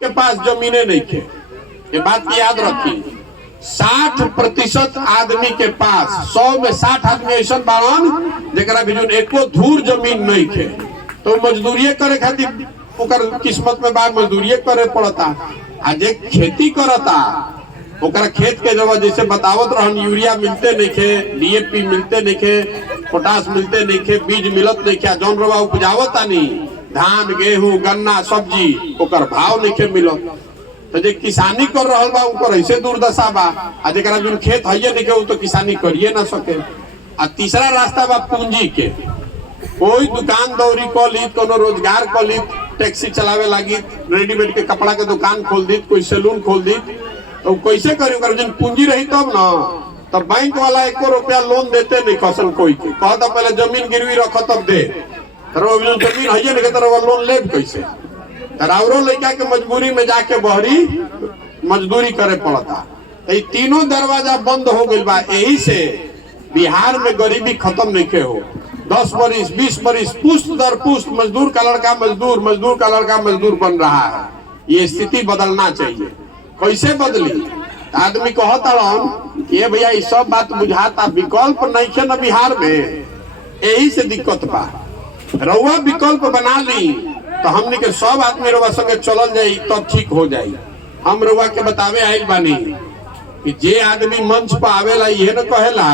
के पास जमीने नहीं थे। ये बात की याद रखी। 60% आदमी के पास 100 में 60 आदमी ऐसा बाड़न जरा भी एको धूर जमीन नहीं थे, तो मजदूरी करे खातिर ओकर किस्मत में बा मजदूरी करे पड़ता। आज खेती करता ओकरा खेत के जब जैसे बतावत रहन यूरिया मिलते नहीं थे, डीएपी मिलते नहीं थे, पोटास मिलते नहीं थे, बीज मिलत नहीं थे, जौन रवा उपजावता नहीं धान गेहूं गन्ना सब्जी ओकर भाव नहीं खे मिलत। तो जे किसानी कर रहा बा ऊपर ऐसे दुर्दशा बा। आ जरा जो खेत है नहीं के तो किसानी करिए ना सके। आ तीसरा रास्ता बा पूंजी के। कोई दुकान दौरी कर ली, कोनो रोजगार कर ली, टैक्सी चलावे लगी, रेडीमेड के कपड़ा के दुकान खोल दी, कोई सैलून खोल दी, तो कैसे करी? जन पूंजी रही तब ना, तब बैंक वाला 1 रुपया लोन देते नहीं कसन कोई के। कहता पहले जमीन गिरवी रखो तब दे, जमीन है नहीं तरह लोन ले कैसे? तरावरो लड़का के मजबूरी में जाके बहरी मजदूरी करे पड़ता। तो ये तीनों दरवाजा बंद हो गई बा। यही से बिहार में गरीबी खत्म नहीं के हो। 10 बरिस 20 बरिस पुष्ट दर पुष्ट मजदूर का लड़का मजदूर, मजदूर का लड़का मजदूर बन रहा है। ये स्थिति बदलना चाहिए। कैसे बदली? आदमी कहता ये भैया ये सब बात बुझाता, विकल्प नहीं है ना बिहार में, यही से दिक्कत बा। रउआ विकल्प बना ली तो हमने के सब आदमी रउआ संगे चलल जाई तब ठीक हो जाई। हम रउआ के बतावे आइल बानी कि जे आदमी मंच पर आवेला ये न कहेला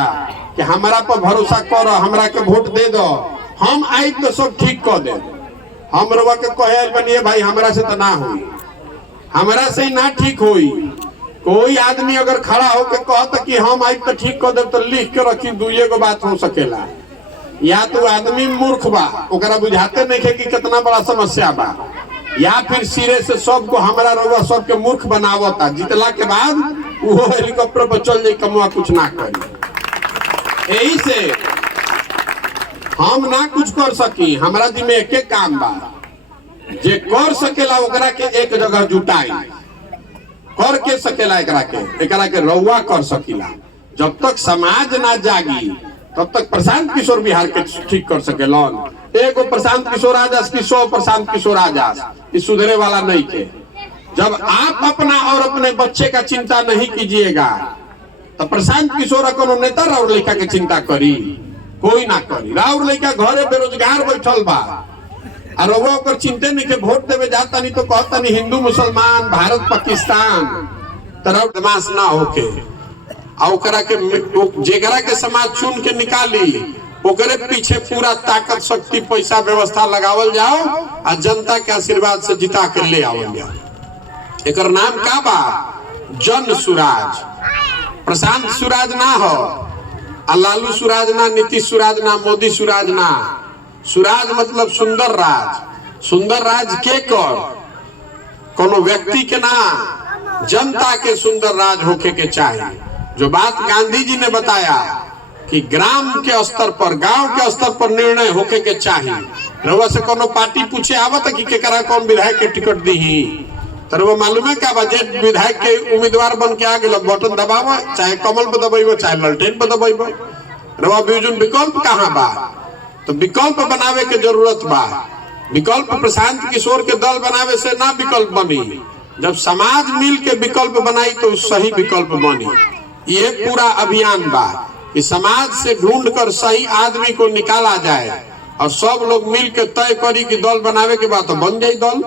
कि हमारा पर भरोसा कर, हमरा के वोट दे दो, हम आई तो सब ठीक कर दे। हम रउआ के कहे आइल बानी भाई हमरा से तो ना होई, हमरा से ना ठीक होई। कोई आदमी अगर खड़ा होकर कहता कि हम आई तो ठीक कर दे तो लिख के रखी, दुइये गो बात हो सकेला। या तो आदमी मूर्ख बा, ओकरा बुझाते नहीं है कि कितना बड़ा समस्या बा, या फिर सिरे से सबको हमरा रउआ सबके मूर्ख बनावता। जीतला के बाद वो हेलीकॉप्टर पर चल जाई, कमुआ कुछ ना करी। यही से हम ना कुछ कर सकी। हमरा दिन में एक काम बा, जे कर सकेला ओकरा के एक जगह जुटाई कर के सकेला, एकरा के रउआ कर सकीला। जब तक समाज ना जागी तब तक प्रशांत किशोर बिहार के ठीक कर सकेलन। एगो प्रशांत किशोर आजास की 100 प्रशांत किशोर आजास इस सुधरे वाला नहीं थे। जब आप अपना और अपने बच्चे का चिंता नहीं कीजिएगा तो प्रशांत किशोर कोनो नेता राउर लड़का के चिंता करी? कोई ना करी। राउर लड़का घरे बेरोजगार बैठल बा और ओकर चिंते नहीं के वोट देवे जाता नहीं तो कहता नहीं हिंदू मुसलमान भारत पाकिस्तान तरह बदमाश ना होके ओकरा के जेकरा के समाज चुन के निकाली ओकरे पीछे पूरा ताकत शक्ति पैसा व्यवस्था लगावल जाओ और जनता के आशीर्वाद से जिता के ले आवल जाओ। एकर नाम का बा? जन सुराज। प्रशांत सुराज ना हो, लालू सुराज ना, नीतीश सुराज ना, मोदी सुराज ना। सुराज मतलब सुंदर राज। सुंदर राज के कर कोनो व्यक्ति के ना, जनता के सुंदर राज होके के चाहिए। जो बात गांधी जी ने बताया कि ग्राम के स्तर पर गांव के स्तर पर निर्णय होके के चाहिए। रउआ से कोनो पार्टी पूछे आवत कि केकरा कौन विधायक के टिकट दी तो वो मालूम है क्या बजट विधायक के उम्मीदवार बन के आ गए बटन दबाव, चाहे कमल पे दबाइबो चाहे ललटेन पे दबाइबो। रउआ बीजुन विकल्प कहाँ बा? तो विकल्प बनावे के जरूरत बा। विकल्प प्रशांत किशोर के दल बनावे से ना विकल्प बनी। जब समाज मिल के विकल्प बनाई तो सही विकल्प बनी। ये पूरा अभियान बा कि समाज से ढूंढ कर सही आदमी को निकाला जाए और सब लोग मिल के तय करी कि दल बनावे के बाद तो बन जाए दल।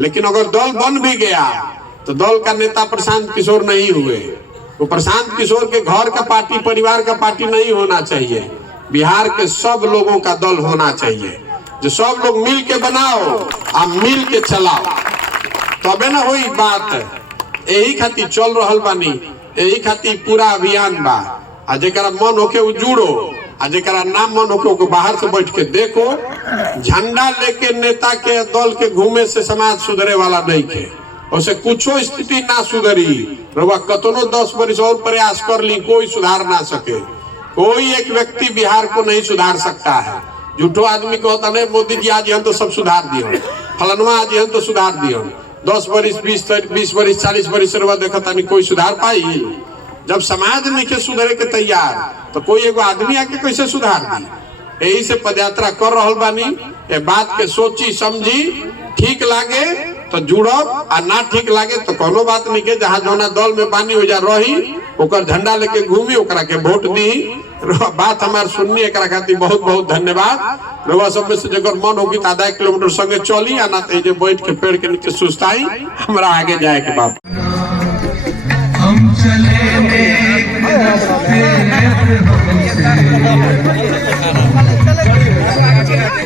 लेकिन अगर दल बन भी गया तो दल का नेता प्रशांत किशोर नहीं हुए। वो प्रशांत किशोर के घर का पार्टी परिवार का पार्टी नहीं होना चाहिए। बिहार के सब लोगों का दल होना चाहिए, जो सब लोग मिल के बनाओ और मिल के चलाओ, तबे ना हुई बात। यही खातिर चल रहल बानी, यही खातिर पूरा अभियान बा। आ जरा मन होके जुड़ो, आ जरा ना मन होके बाहर से बैठ के देखो। झंडा लेके नेता के दल के घूमे से समाज सुधरे वाला नहीं के, उसे कुछो स्थिति ना सुधरी। रउआ कतनो 10 बरिस और प्रयास कर ली, कोई सुधार ना सके। कोई एक व्यक्ति बिहार को नहीं सुधार सकता है। झूठो आदमी कहता नहीं मोदी जी आज हम तो सब सुधार दियो, फलनवा आज हम तो सुधार दियो। 10 बरिस 20 बरिस 40 बरिस देखता नहीं कोई सुधार पाई। जब समाज नहीं के सुधरे के तैयार तो कोई एगो आदमी आके कैसे सुधार दी? यही से पदयात्रा कर रहल बानी। ये बात के सोची समझी, ठीक लागे तो जुड़ब, आ ना ठीक लागे तो कोनो बात नहीं के, जहाँ जौना दल में बानी हो जा रही ओकर झंडा लेके घूमी, ओकरा के वोट दी। बात हमार सुननी, एकरा खातिर बहुत बहुत धन्यवाद। रउआ सब में से जगर मन होगी तो आधा किलोमीटर संगे चली, आ ना तो बैठ के पेड़ के नीचे सुस्ताई, हमरा आगे जाए के बाप। हम चले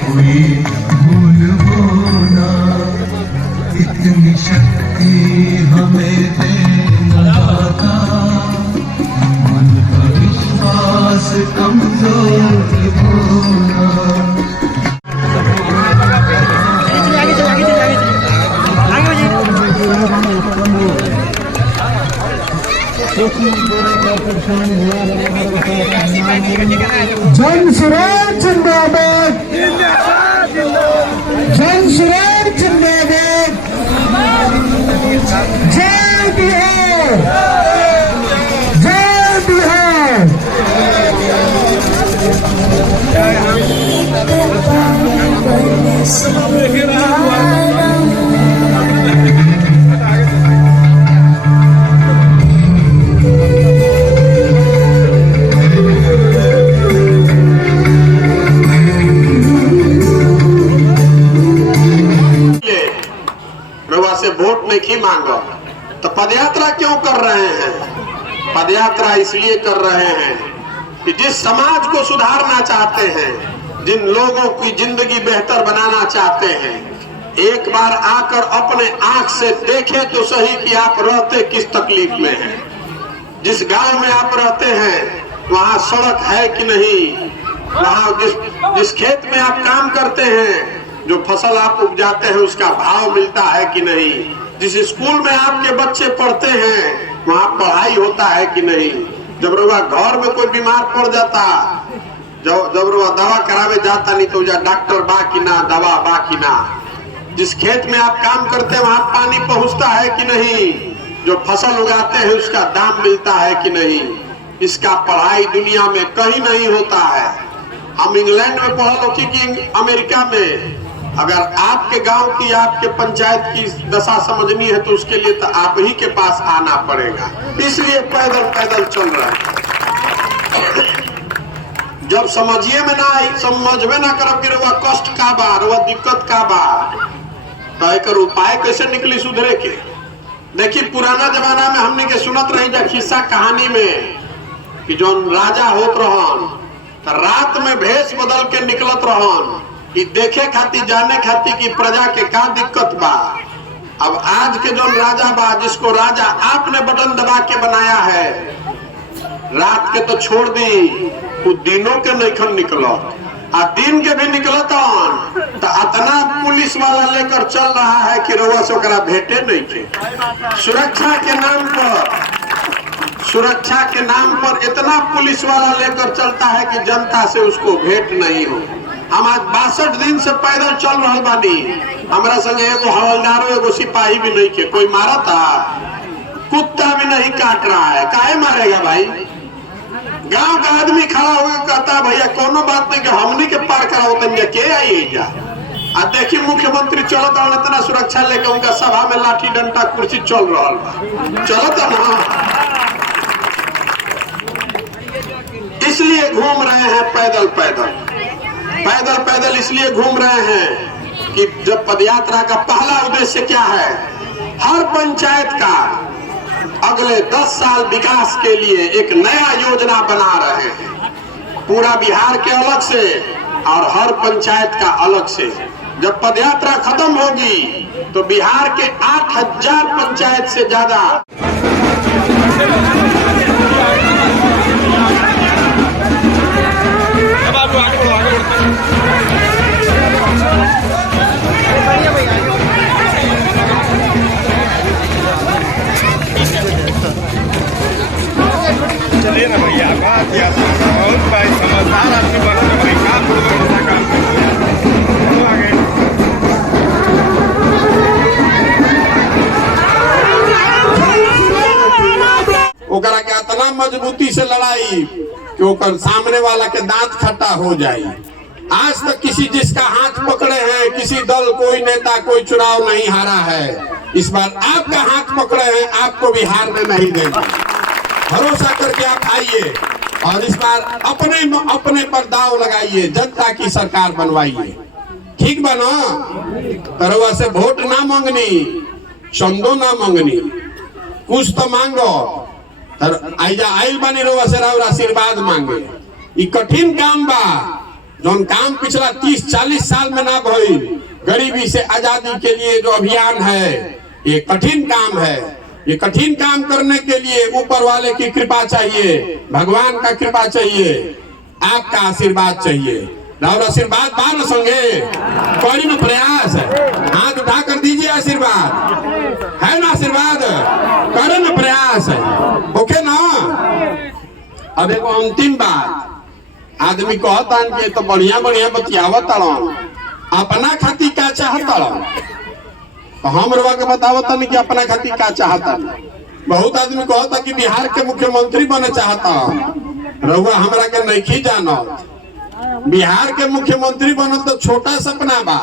कोई भूल हो ना, इतनी शक्ति हमें देना दाता, मन का विश्वास कमजोर होना। जन सुराज जिंदाबाद, जन सुराज जिंदाबाद, जय बिहार, जय बिहार। से वोट नहीं मांगो तो पदयात्रा क्यों कर रहे हैं? पदयात्रा इसलिए कर रहे हैं कि जिस समाज को सुधारना चाहते हैं, जिन लोगों की जिंदगी बेहतर बनाना चाहते हैं, एक बार आकर अपने आंख से देखें तो सही कि आप रहते किस तकलीफ में हैं। जिस गांव में आप रहते हैं वहां सड़क है कि नहीं, वहां जिस खेत में आप काम करते हैं, जो फसल आप उपजाते हैं उसका भाव मिलता है कि नहीं, जिस स्कूल में आपके बच्चे पढ़ते हैं वहाँ पढ़ाई होता है कि नहीं। जब रुआ घर में कोई बीमार पड़ जाता, जब रुआ दवा करावे जाता नहीं तो डॉक्टर बा कि ना, दवा बा कि ना। जिस खेत में आप काम करते हैं वहाँ पानी पहुँचता है कि नहीं, जो फसल उगाते हैं उसका दाम मिलता है कि नहीं। इसका पढ़ाई दुनिया में कहीं नहीं होता है। हम इंग्लैंड में पढ़ा लोग कि अमेरिका में, अगर आपके गांव की, आपके पंचायत की दशा समझनी है तो उसके लिए तो आप ही के पास आना पड़ेगा। इसलिए पैदल पैदल चल रहा है। जब समझिए में ना आई, समझ में ना करब कि वह कष्ट का बार, वह दिक्कत का बार, तो एक उपाय कैसे निकली सुधरे के। देखिए पुराना जमाना में हमने के सुनत रही जा खिस्सा कहानी में कि जो राजा होत रहन तो रात में भेष बदल के निकलत रहन कि देखे खातिर, जाने खातिर कि प्रजा के का दिक्कत बा। अब आज के जो राजा बा, जिसको राजा आपने बटन दबा के बनाया है, रात के तो छोड़ दी, वो दिनों के नहीं निकलो, आ दिन के भी निकलत तो इतना पुलिस वाला लेकर चल रहा है कि रउआ से ओकरा भेटे नहीं के। सुरक्षा के नाम पर, सुरक्षा के नाम पर इतना पुलिस वाला लेकर चलता है कि जनता से उसको भेंट नहीं हो। हम आज 62 दिन से पैदल चल रहे बानी, हमारा संग एगो हवलदारो एगो सिपाही भी नहीं के, कोई मारा था, कुत्ता भी नहीं काट रहा है, काहे मारेगा भाई। गांव का आदमी खड़ा होकर कहता है भैया कोनो बात नहीं कि हमनी के पार कराओ, तनिया के आई जा। आ देखिए मुख्यमंत्री चलत इतना सुरक्षा लेके, उनका सभा में लाठी डंडा कुर्सी चल रहा बा, चलत ना। इसलिए घूम रहे हैं पैदल पैदल, पैदल पैदल इसलिए घूम रहे हैं कि जब पदयात्रा का पहला उद्देश्य क्या है, हर पंचायत का अगले 10 साल विकास के लिए एक नया योजना बना रहे हैं, पूरा बिहार के अलग से और हर पंचायत का अलग से। जब पदयात्रा खत्म होगी तो बिहार के 8000 पंचायत से ज्यादा चलिए ना भैया, बात या बहुत भाई समझदार आदमी बना ना भाई, काम काम आगे। ओकरा के इतना मजबूती से लड़ाई कि ओकर सामने वाला के दांत खट्टा हो जाए। आज तक किसी जिसका हाथ पकड़े हैं, किसी दल कोई नेता कोई चुनाव नहीं हारा है। इस बार आपका हाथ पकड़े हैं, आपको भी हारने नहीं देंगे। भरोसा करके आप आइए और इस बार अपने पर दाव लगाइए, जनता की सरकार बनवाइए। ठीक बना तरवा से वोट ना मांगनी, चंदो ना मांगनी, कुछ तो मांगो। आइजा आइल बनी रहुआ से राउर आशीर्वाद मांगे। ये कठिन काम बा, जोन काम पिछला 30-40 साल में ना भइल। गरीबी से आजादी के लिए जो अभियान है, ये कठिन काम है। ये कठिन काम करने के लिए ऊपर वाले की कृपा चाहिए, भगवान का कृपा चाहिए, आपका आशीर्वाद चाहिए। राउर आशीर्वाद बार संगे कौड़ी में प्रयास है, हाथ उठा कर दीजिए आशीर्वाद, है ना? आशीर्वाद करे ना, प्रयास है, ओके ना? अब एक अंतिम बात, आदमी कहता कि तो बढ़िया बढ़िया बतियावत अपना खातिर क्या चाहता, तो हम रवा के बतावता नहीं कि अपना खातिर क्या चाहता। बहुत आदमी कहता कि बिहार के मुख्यमंत्री बने चाहता, रहुआ हमरा के नहीं जाना। बिहार के मुख्यमंत्री बनो तो छोटा सपना बा,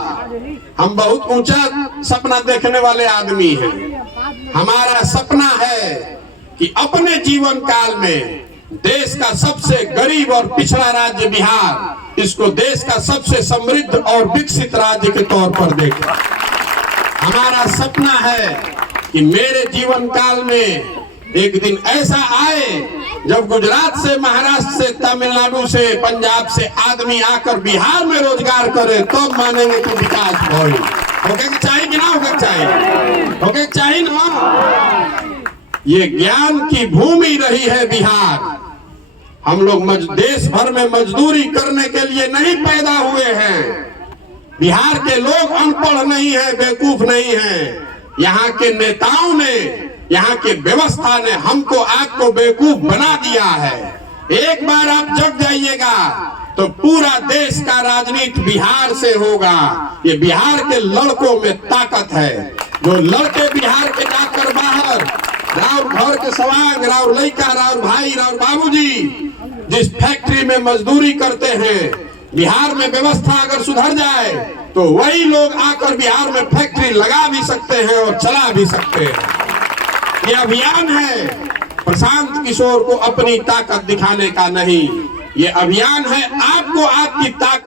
हम बहुत ऊंचा सपना देखने वाले आदमी हैं। हमारा सपना है कि अपने जीवन काल में देश का सबसे गरीब और पिछड़ा राज्य बिहार, इसको देश का सबसे समृद्ध और विकसित राज्य के तौर पर देखें। हमारा सपना है कि मेरे जीवन काल में एक दिन ऐसा आए जब गुजरात से, महाराष्ट्र से, तमिलनाडु से, पंजाब से आदमी आकर बिहार में रोजगार करे, तो मानेंगे कि विकास हो। होके चाहिए कि ना होके चाहिए? होके चाहिए ना? ये ज्ञान की भूमि रही है बिहार। हम लोग देश भर में मजदूरी करने के लिए नहीं पैदा हुए हैं। बिहार के लोग अनपढ़ नहीं है, बेवकूफ नहीं है। यहाँ के नेताओं ने, यहाँ के व्यवस्था ने हमको, आपको बेवकूफ बना दिया है। एक बार आप जग जाइएगा तो पूरा देश का राजनीति बिहार से होगा। ये बिहार के लड़कों में ताकत है। जो लड़के बिहार के जाकर बाहर राउर घर के सवांग, राउर लड़का, राउर भाई, राउर बाबूजी जिस फैक्ट्री में मजदूरी करते हैं, बिहार में व्यवस्था अगर सुधर जाए तो वही लोग आकर बिहार में फैक्ट्री लगा भी सकते हैं और चला भी सकते हैं। ये अभियान है प्रशांत किशोर को अपनी ताकत दिखाने का नहीं, ये अभियान है आपको आपकी ताकत